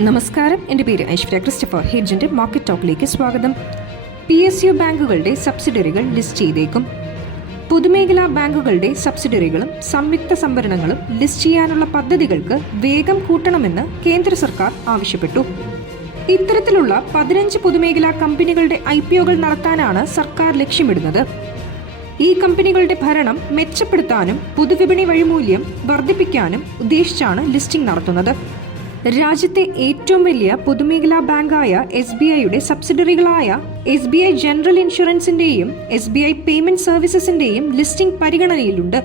നമസ്കാരം. എന്റെ പേര് ഐശ്വര്യ ക്രിസ്റ്റഫർ. ഹെഡ്ജിന്റെ മാർക്കറ്റ് ടോക്കിലേക്ക് സ്വാഗതം. പി എസ് യു ബാങ്കുകളുടെ സബ്സിഡറികൾ ലിസ്റ്റ് ചെയ്തേക്കും. പൊതുമേഖലാ ബാങ്കുകളുടെ സബ്സിഡറികളും സംയുക്ത സംഭരണങ്ങളും ലിസ്റ്റ് ചെയ്യാനുള്ള പദ്ധതികൾക്ക് വേഗം കൂട്ടണമെന്ന് കേന്ദ്ര സർക്കാർ ആവശ്യപ്പെട്ടു. ഇത്തരത്തിലുള്ള പതിനഞ്ച് പൊതുമേഖലാ കമ്പനികളുടെ ഐ പി ഒകൾ നടത്താനാണ് സർക്കാർ ലക്ഷ്യമിടുന്നത്. ഈ കമ്പനികളുടെ ഭരണം മെച്ചപ്പെടുത്താനും പൊതുവിപണി വഴിമൂല്യം വർദ്ധിപ്പിക്കാനും ഉദ്ദേശിച്ചാണ് ലിസ്റ്റിംഗ് നടത്തുന്നത്. രാജ്യത്തെ ഏറ്റവും വലിയ പൊതുമേഖലാ ബാങ്കായ എസ് ബി ഐയുടെ സബ്സിഡറികളായ എസ് ബി ഐ ജനറൽ ഇൻഷുറൻസിന്റെയും എസ് ബി ഐ പേയ്മെന്റ് സർവീസസിന്റെയും ലിസ്റ്റിംഗ് പരിഗണനയിലുണ്ട്.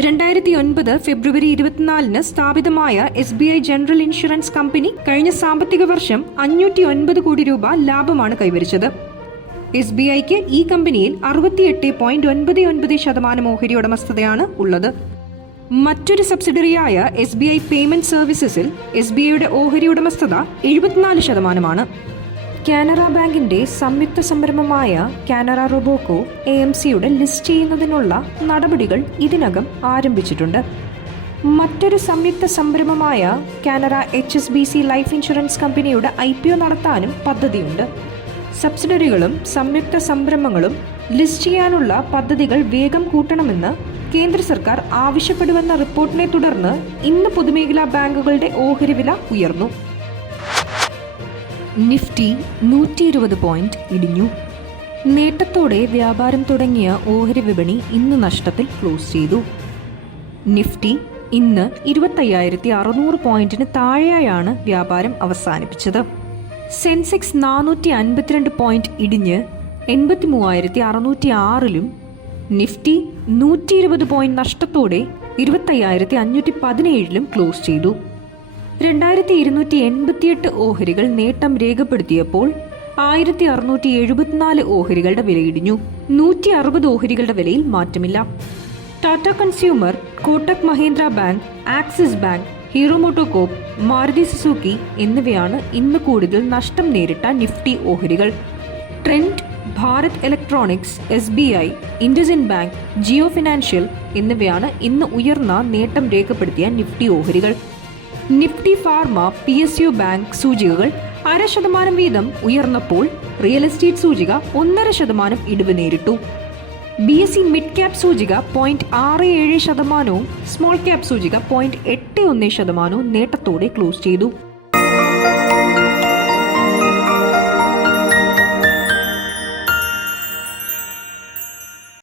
രണ്ടായിരത്തി ഒൻപത് ഫെബ്രുവരി ഇരുപത്തിനാലിന് സ്ഥാപിതമായ S B I general insurance company കഴിഞ്ഞ സാമ്പത്തിക വർഷം അഞ്ഞൂറ്റി ഒൻപത് കോടി രൂപ ലാഭമാണ് കൈവരിച്ചത്. എസ് ബി ഐക്ക് ഈ കമ്പനിയിൽ അറുപത്തിയെട്ട് പോയിന്റ് ഒൻപത് ഒൻപത് ശതമാനം ഓഹരി ഉടമസ്ഥതയാണ് ഉള്ളത്. മറ്റൊരു സബ്സിഡറിയായ എസ് ബി ഐ പേയ്മെന്റ് സർവീസസിൽ എസ് ബി ഐയുടെ ഓഹരി ഉടമസ്ഥത എഴുപത്തിനാല് ശതമാനമാണ്. കാനറ ബാങ്കിന്റെ സംയുക്ത സംരംഭമായ കാനറ റൊബോക്കോ എ എം സിയുടെ ലിസ്റ്റ് ചെയ്യുന്നതിനുള്ള നടപടികൾ ഇതിനകം ആരംഭിച്ചിട്ടുണ്ട്. മറ്റൊരു സംയുക്ത സംരംഭമായ Canara H S B C life insurance കമ്പനിയുടെ ഐ പി ഒ നടത്താനും പദ്ധതിയുണ്ട്. സബ്സിഡറികളും സംയുക്ത സംരംഭങ്ങളും ലിസ്റ്റ് ചെയ്യാനുള്ള പദ്ധതികൾ വേഗം കൂട്ടണമെന്ന് കേന്ദ്ര സർക്കാർ ആവശ്യപ്പെടുമെന്ന റിപ്പോർട്ടിനെ തുടർന്ന് ഇന്ന് പൊതുമേഖലാ ബാങ്കുകളുടെ ഓഹരി വില ഉയർന്നു. നിഫ്റ്റി നൂറ്റി ഇരുപത് പോയിന്റ് ഇടിഞ്ഞു. നേട്ടത്തോടെ വ്യാപാരം തുടങ്ങിയ ഓഹരി വിപണി ഇന്ന് നഷ്ടത്തിൽ ക്ലോസ് ചെയ്തു. നിഫ്റ്റി ഇന്ന് ഇരുപത്തയ്യായിരത്തി അറുന്നൂറ് പോയിന്റിന് താഴെയായാണ് വ്യാപാരം അവസാനിപ്പിച്ചത്. സെൻസെക്സ് നാനൂറ്റി അൻപത്തിരണ്ട് പോയിന്റ് ഇടിഞ്ഞ് എൺപത്തി മൂവായിരത്തി അറുന്നൂറ്റി ആറിലും നിഫ്റ്റി നൂറ്റി ഇരുപത് പോയിന്റ് നഷ്ടത്തോടെ ഇരുപത്തയ്യായിരത്തി അഞ്ഞൂറ്റി പതിനേഴിലും ക്ലോസ് ചെയ്തു. രണ്ടായിരത്തി ഇരുന്നൂറ്റി എൺപത്തിയെട്ട് ഓഹരികൾ നേട്ടം രേഖപ്പെടുത്തിയപ്പോൾ ആയിരത്തി അറുന്നൂറ്റി എഴുപത്തിനാല് ഓഹരികളുടെ വിലയിടിഞ്ഞു. നൂറ്റി അറുപത് ഓഹരികളുടെ വിലയിൽ മാറ്റമില്ല. Tata consumer Kotak Mahindra bank Axis bank Hero MotoCorp Maruti Suzuki എന്നിവയാണ് ഇന്ന് കൂടുതൽ നഷ്ടം നേരിട്ട നിഫ്റ്റി ഓഹരികൾ. Trend Bharat electronics S B I IndusInd bank Jio financial എന്നിവയാണ് ഇന്ന് ഉയർന്ന നേട്ടം രേഖപ്പെടുത്തിയ നിഫ്റ്റി ഓഹരികൾ. Nifty pharma P S U bank സൂചികകൾ അര ശതമാനം വീതം ഉയർന്നപ്പോൾ റിയൽ എസ്റ്റേറ്റ് സൂചിക ഒന്നര ശതമാനം ഇടിവ് നേരിട്ടു. B S C mid cap സൂചിക പോയിന്റ് ആറ് ഏഴ് ശതമാനവും സ്മോൾ ക്യാപ് സൂചിക പോയിന്റ് എട്ട് ഒന്ന് ശതമാനവും നേട്ടത്തോടെ ക്ലോസ് ചെയ്തു.